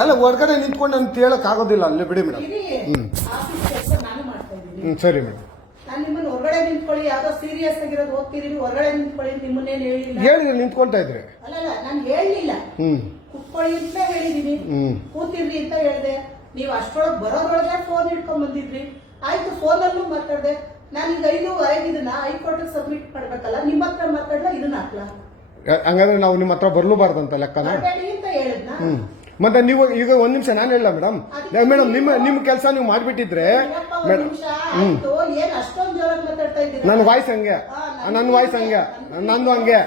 ಎಲ್ಲ ಹೊರಗಡೆ ನಿಂತ್ಕೊಂಡು ಅಂತ ಹೇಳಕ್ ಆಗೋದಿಲ್ಲ ಅಲ್ಲೇ ಬಿಡಿ ಮೇಡಮ್. ಸರಿ ಮೇಡಮ್. ನಾನು ನಿಮ್ಮನ್ನ ಹೊರಗಡೆ ನಿಂತ್ಕೊಳ್ಳಿ, ಯಾವ್ದೋ ಸೀರಿಯಸ್ ಆಗಿರೋದು ಓದ್ತೀರಿ, ಹೊರಗಡೆ ನಿಂತ್ಕೊಳ್ಳಿ ನಿಮ್ಮನ್ನೇನು ಹೇಳಿಲ್ಲ. ಹೇಳಿದ್ರೆ ನಿಂತ್ಕೊಂತಾ ಇದ್ರೆ ಅಲ್ಲ ನಾನು ಹೇಳಲಿಲ್ಲ. ಕುತ್ಕೊಳ್ಳಿ ಅಂತ ಹೇಳಿದೀನಿ, ಕೂತಿರ್ರಿ ಅಂತ ಹೇಳಿದೆ. ನೀವು ಅಷ್ಟೊಳಗೆ ಬರೋದ್ರೊಳಗೆ ಫೋನ್ ಇಟ್ಕೊಂಡ್ ಬಂದಿದ್ರಿ. ಆಯ್ತು, ಫೋನಲ್ಲೂ ಮಾತಾಡ್ದೆ. ನಾನೀಗ 5:15 ಇದನ್ನ ಹೈಕೋರ್ಟ್ ಸಬ್ಮಿಟ್ ಮಾಡ್ಬೇಕಲ್ಲ, ನಿಮ್ಮ ಹತ್ರ ಮಾತಾಡ್ಲ ಇದನ್ನ ಹಾಕ್ಲಾ? ಹಂಗಾದ್ರೆ ನಾವು ನಿಮ್ಮ ಹತ್ರ ಬರ್ಲೂಬಾರ್ದಂತ ಲೆಕ್ಕನ ಅಂತ ಹೇಳಿದ್ನ. ಮತ್ತೆ ನೀವು ಈಗ ಒಂದ್ ನಿಮಿಷ ನಾನು ಹೇಳ ಮೇಡಮ್. ಮೇಡಮ್ ನಿಮ್ಮ ಕೆಲಸ ನೀವು ಮಾಡ್ಬಿಟ್ಟಿದ್ರೆ ನನ್ನ ವಾಯ್ಸ್ ಹಂಗೆ, ನಂದು ಹಂಗೆ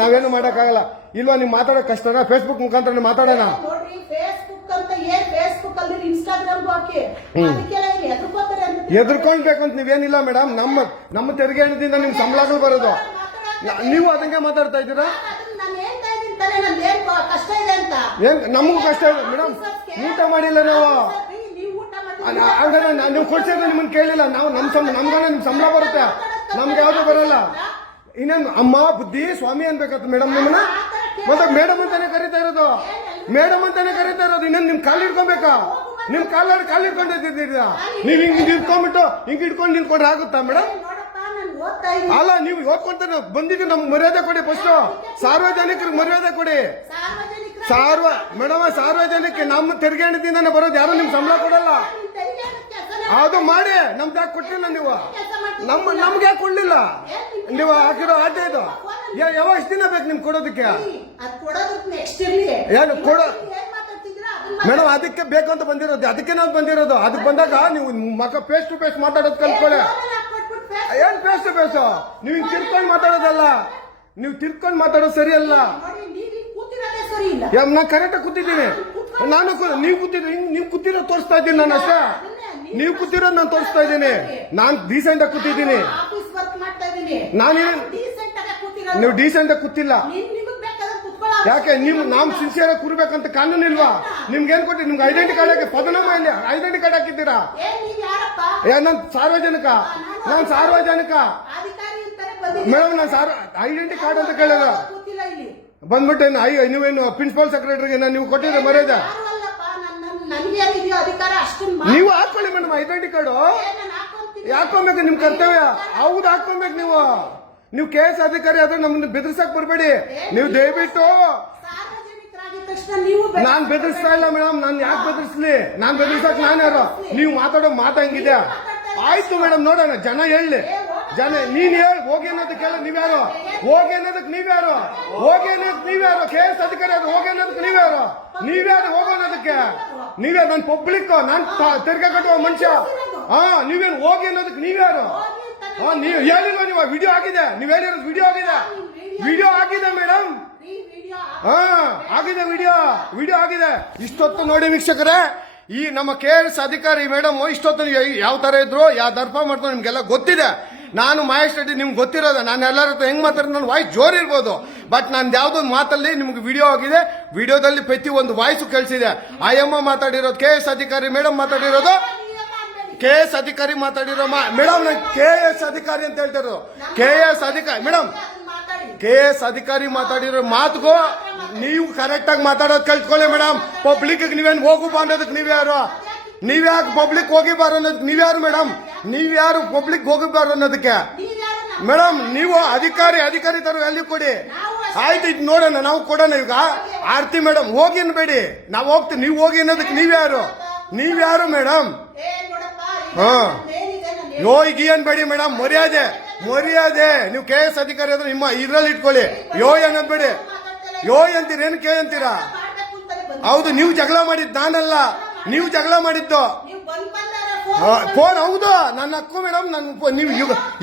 ನಾವೇನು ಮಾಡಕ್ಕಾಗಲ್ಲ. ಇಲ್ವಾ ನೀವು ಮಾತಾಡೋ ಕಷ್ಟನ ಫೇಸ್ಬುಕ್ ಮುಖಾಂತರ ಮಾತಾಡೋಣ. ಎದುರ್ಕೊಳ್ಬೇಕು ಅಂತ ನೀವೇನಿಲ್ಲ ಮೇಡಮ್. ನಮ್ಮ ತೆರಿಗೆ ಹಣದಿಂದ ನಿಮ್ ಸಂಬಳಗಳು ಬರೋದು, ನೀವು ಅದಂಗೆ ಮಾತಾಡ್ತಾ ಇದ್ದೀರಾ. ಏನ್ ನಮಗೂ ಕಷ್ಟ ಇದೆ ಮೇಡಮ್. ಊಟ ಮಾಡಿಲ್ಲ ನಾವು, ಹಾಗಾದ್ರೆ ನೀವು ಕೊಡ್ಸಿದ್ರೆ ನಿಮ್ಮನ್ನ ಕೇಳಿಲ್ಲ ನಾವು. ನಮ್ಗಾನೆ ನಿಮ್ ಸಂಬಳ ಬರುತ್ತೆ, ನಮ್ಗೆ ಯಾವ್ದು ಬರಲ್ಲ. ಇನ್ನೇನು ಅಮ್ಮ ಬುದ್ಧಿ ಸ್ವಾಮಿ ಅನ್ಬೇಕತ್ತ ಮೇಡಮ್ ನಿಮ್ಮನ್ನ. ಮತ್ತೆ ಮೇಡಮ್ ಅಂತಾನೆ ಕರೀತಾ ಇರೋದು, ಮೇಡಮ್ ಅಂತಾನೆ ಕರೀತಾ ಇರೋದು. ಇನ್ನೇನು ನಿಮ್ ಕಾಲ್ ಇಟ್ಕೊಬೇಕಾ? ನಿಮ್ ಕಾಲ್ ಇಟ್ಕೊಂಡಿದ್ದೀರಾ ನೀವ್ ಹಿಂಗ್ ಇಟ್ಕೊಂಡ್ಬಿಟ್ಟು ಹಿಂಗ್ ಇಟ್ಕೊಂಡು ನಿಂತ್ಕೊಂಡ್ರೆ ಆಗುತ್ತಾ ಮೇಡಮ್? ಅಲ್ಲ, ನೀವು ಓದ್ಕೊಂತ ಬಂದಿದ್ದು ನಮ್ಗೆ ಮರ್ಯಾದೆ ಕೊಡಿ. ಫಸ್ಟ್ ಸಾರ್ವಜನಿಕರಿಗೆ ಮರ್ಯಾದೆ ಕೊಡಿ. ಮೇಡಮ್ ಸಾರ್ವಜನಿಕ ನಮ್ಮ ತೆರಿಗೆ ಹಣದಿಂದಾನೆ ಬರೋದು, ಯಾರು ನಿಮ್ ಸಂಬಳ ಕೊಡಲ್ಲ. ಅದು ಮಾಡಿ ನಮ್ಗೆ ಯಾಕೆ ಕೊಟ್ಟಿಲ್ಲ ನೀವು? ನಮ್ಗೆ ಯಾಕೆ ಕೊಡ್ಲಿಲ್ಲ ನೀವು? ಹಾಕಿರೋ ಆಟೆ ಇದು ಯಾವ ಎಷ್ಟು ದಿನ ಬೇಕು ನಿಮ್ಗೆ ಕೊಡೋದಕ್ಕೆ? ಏನು ಕೊಡೋ ಮೇಡಮ್, ಅದಕ್ಕೆ ಬೇಕು ಅಂತ ಬಂದಿರೋದು, ಅದಕ್ಕೆ ನಾವು ಬಂದಿರೋದು. ಅದಕ್ಕೆ ಬಂದಾಗ ನೀವು ಮಕ್ಕ ಫೇಸ್ ಟು ಫೇಸ್ ಮಾತಾಡೋದು ಕಲ್ತ್ಕೊಳ್ಳಿ. ಏನ್ ಫೇಸ್ ಟು ಫೇಸ್? ನೀವು ಹಿಂಗ್ ತಿರ್ಕೊಂಡು ಮಾತಾಡೋದಲ್ಲ, ನೀವು ತಿರ್ಕೊಂಡು ಮಾತಾಡೋದು ಸರಿ ಅಲ್ಲ. ನಾನು ಕರೆಕ್ಟಾಗಿ ಕೂತಿದ್ದೀನಿ. ನೀವು ಕೂತಿರೋದು ತೋರಿಸ್ತಾ ಇದ್ದೀನಿ ನಾನು ಅಷ್ಟೇ. ನೀವು ಕೂತಿರೋದು ನಾನು ತೋರಿಸ್ತಾ ಇದ್ದೀನಿ. ನಾನು ಡೀಸೆಂಟ್ ಆಗಿ ಕೂತಿದ್ದೀನಿ. ನೀವು ಡೀಸೆಂಟ್ ಆಗಿ ಕೂತಿಲ್ಲ. ಯಾಕೆ ನೀವು ನಾವು ಸಿನ್ಸಿಯರ್ ಆಗಿ ಕೂರ್ಬೇಕಂತ ಕಾನೂನು ಇಲ್ವಾ? ನಿಮ್ಗೆ ಏನ್ ಕೊಟ್ಟಿ? ನಿಮ್ಗೆ ಐಡೆಂಟಿ ಕಾರ್ಡ್ ಹಾಕಿ ಪದನಾಮ ಇಲ್ಲಿ ಐಡೆಂಟಿ ಕಾರ್ಡ್ ಹಾಕಿದ್ದೀರಾ? ನಾನು ಸಾರ್ವಜನಿಕ ಮೇಡಮ್. ನಾನು ಐಡೆಂಟಿ ಕಾರ್ಡ್ ಅಂತ ಕೇಳಿದ ಬಂದ್ಬಿಟ್ಟೆ. ನೀವೇನು ಪ್ರಿನ್ಸಿಪಲ್ ಸೆಕ್ರೆಟರಿಗೆ ನೀವು ಕೊಟ್ಟಿದ್ರೆ ಮರ್ಯಾದೆ ನೀವು ಹಾಕೊಳ್ಳಿ ಮೇಡಮ್. ಐಡೆಂಟಿ ಕಾರ್ಡು ಹಾಕೊಬೇಕು, ನಿಮ್ ಕರ್ತವ್ಯ. ಹೌದು, ಹಾಕೊಬೇಕು. ನೀವು KS ಅಧಿಕಾರಿ ಆದ್ರೆ ನಮ್ಮನ್ನ ಬೆದರ್ಸಕ್ ಬರ್ಬೇಡಿ. ನೀವು ದಯವಿಟ್ಟು ನಾನ್ ಬೆದರ್ಸ್ತಾ ಇಲ್ಲ ಮೇಡಮ್. ನಾನು ಯಾಕೆ ಬೆದರ್ಸ್ಲಿ? ನಾನ್ ಬೆದರ್ಸಕ್ ನಾನು ಯಾರು? ನೀವು ಮಾತಾಡೋ ಮಾತಂಗಿದೆ. ಆಯ್ತು ಮೇಡಮ್, ನೋಡೋಣ. ಜನ ಹೇಳಿ, ನೀನ್ ಹೇಳಿ ಹೋಗಿ ಅನ್ನೋದಕ್ಕೆ ಹೇಳ. ನೀವ್ಯಾರು ಹೋಗಿ ಅನ್ನೋದಕ್ಕೆ? ನೀವ್ಯಾರು KS ಅಧಿಕಾರಿ ಆದ್ರೆ ಹೋಗಿ ಅನ್ನೋದಕ್ಕೆ? ನೀವ್ಯಾರು ಹೋಗೋ ಅನ್ನೋದಕ್ಕೆ? ನಾನು ಪಬ್ಲಿಕ್, ನಾನ್ ತೆರಿಗೆ ಕಟ್ಟುವ ಮನುಷ್ಯ. ನೀವೇನು ಹೋಗಿ ಅನ್ನೋದಕ್ಕೆ? ನೀವ್ಯಾರು? ನೀವು ಹೇಳಿಲ್ವ? ನೀವು ವಿಡಿಯೋ ಆಗಿದೆ, ನೀವ್ ಹೇಳಿರೋದು ವಿಡಿಯೋ ಆಗಿದೆ ಮೇಡಮ್. ಆಗಿದೆ ವಿಡಿಯೋ ಆಗಿದೆ. ಇಷ್ಟೊತ್ತು ನೋಡಿ ವೀಕ್ಷಕರೇ, ಈ ನಮ್ಮ KS ಅಧಿಕಾರಿ ಮೇಡಮ್ ಇಷ್ಟೊತ್ತು ಯಾವ ತರ ಇದ್ರು, ಯಾವ ದರ್ಪ ಮಾಡ್ತಾರೆ ನಿಮ್ಗೆಲ್ಲ ಗೊತ್ತಿದೆ. ನಾನು ಮಹೇಶ್ ರೆಡ್ಡಿ, ನಿಮ್ಗೆ ಗೊತ್ತಿರೋದು. ನಾನು ಎಲ್ಲರ ಹತ್ರ ಹೆಂಗ್ ಮಾತಾಡೋದು, ನನ್ನ ವಾಯ್ಸ್ ಜೋರ್ ಇರ್ಬೋದು, ಬಟ್ ನಾನು ಯಾವ್ದೋ ಮಾತಲ್ಲಿ ನಿಮ್ಗೆ ವಿಡಿಯೋ ಆಗಿದೆ. ವಿಡಿಯೋದಲ್ಲಿ ಪ್ರತಿ ಒಂದು ವಾಯ್ಸು ಕೇಳಿಸಿದೆ. ಆಯಮ್ಮ ಮಾತಾಡಿರೋದು, KS ಅಧಿಕಾರಿ ಮೇಡಮ್ ಮಾತಾಡಿರೋದು, KS ಅಧಿಕಾರಿ ಮಾತಾಡಿರೋ ಮೇಡಮ್. ನಾನು KS ಅಧಿಕಾರಿ ಅಂತ ಹೇಳ್ತಿರೋದು. KS ಅಧಿಕಾರಿ ಮೇಡಮ್, KS ಅಧಿಕಾರಿ ಮಾತಾಡಿರೋ ಮಾತುಗೂ ನೀವು ಕರೆಕ್ಟ್ ಆಗಿ ಮಾತಾಡೋದು ಕಲ್ತ್ಕೊಳ್ಳಿ ಮೇಡಮ್. ಪಬ್ಲಿಕ್ ನೀವೇನು ಹೋಗು ಅನ್ನೋದಕ್ಕೆ ನೀವ್ಯಾಕೆ ಪಬ್ಲಿಕ್ ಹೋಗಿಬಾರ ಅನ್ನೋದಕ್ಕೆ ನೀವ್ಯಾರು ಮೇಡಮ್? ನೀವ್ಯಾರು ಪಬ್ಲಿಕ್ ಹೋಗಬಾರ್ದು ಅನ್ನೋದಕ್ಕೆ ಮೇಡಮ್? ನೀವು ಅಧಿಕಾರಿ ತರ ವ್ಯಾಲ್ಯೂ ಕೊಡಿ. ಆಯ್ತು, ಇದು ನೋಡೋಣ, ನಾವು ಕೊಡೋಣ. ಈಗ ಆರ್ತಿ ಮೇಡಮ್ ಹೋಗಿ ಅನ್ಬೇಡಿ, ನಾವು ಹೋಗ್ತೀವಿ. ನೀವು ಹೋಗಿ ಅನ್ನೋದಕ್ಕೆ ನೀವ್ಯಾರು ಮೇಡಮ್? ಈಗ ಅನ್ಬೇಡಿ ಮೇಡಮ್. ಮರ್ಯಾದೆ ನೀವು KS ಅಧಿಕಾರಿ ಆದ್ರೆ ನಿಮ್ಮ ಇದ್ರಲ್ಲಿ ಇಟ್ಕೊಳ್ಳಿ. ಅನ್ನೋದ್ಬೇಡಿ. ಅಂತೀರ ಏನು ಕೆ ಅಂತೀರಾ? ಹೌದು, ನೀವು ಜಗಳ ಮಾಡಿದ್ದು, ನಾನಲ್ಲ. ನೀವು ಜಗಳ ಮಾಡಿದ್ದು ಫೋನ್. ಹೌದು, ನನ್ನ ಹಕ್ಕು ಮೇಡಮ್. ನೀವು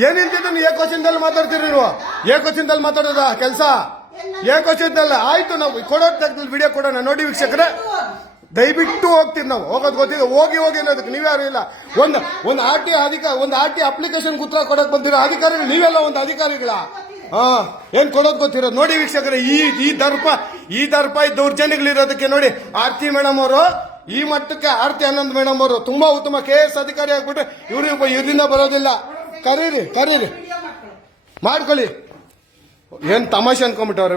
ಏನ್ ಹೇಳ್ತಿದ್ರು? ನೀವು ಏಕವಚನದಲ್ಲಿ ಮಾತಾಡ್ತೀರಿ. ನೀವು ಏಕವಚನದಲ್ಲಿ ಮಾತಾಡೋದ ಕೆಲಸ? ಏಕವಚನದಲ್ಲ. ಆಯ್ತು, ನಾವು ಕೊಡೋದ್ ವಿಡಿಯೋ ಕೊಡೋಣ. ನೋಡಿ ವೀಕ್ಷಕರೇ, ದಯವಿಟ್ಟು ಹೋಗ್ತೀವಿ. ನಾವು ಹೋಗೋದು ಗೊತ್ತಿದೆ. ಹೋಗಿ ಅನ್ನೋದಕ್ಕೆ ನೀವ್ಯಾರು ಇಲ್ಲ. ಒಂದು RT ಅಪ್ಲಿಕೇಶನ್ ಉತ್ತರ ಕೊಡಕ್ ಬಂದಿರೋ ಅಧಿಕಾರಿಗಳು ನೀವೆಲ್ಲ ಒಂದು ಅಧಿಕಾರಿಗಳ? ಏನ್ ಕೊಡೋದು ಗೊತ್ತಿರೋದು? ನೋಡಿ ವೀಕ್ಷಕರೇ, ಈ ದರ್ಪ ಈ ದೌರ್ಜನ್ಯಗಳಿರೋದಕ್ಕೆ ನೋಡಿ. ಆರ್ತಿ ಮೇಡಮ್ ಅವರು ಈ ಮಟ್ಟಕ್ಕೆ, ಆರ್ತಿ ಆನಂದ್ ಮೇಡಮ್ ಅವರು ತುಂಬಾ ಉತ್ತಮ KS ಅಧಿಕಾರಿ ಆಗ್ಬಿಟ್ರೆ ಇದರಿಂದ ಬರೋದಿಲ್ಲ. ಕರೀರಿ ಮಾಡ್ಕೊಳ್ಳಿ. ಏನ್ ತಮಾಷೆ ಅನ್ಕೊಂಡ್ಬಿಟ್ಟವ್ರೆ.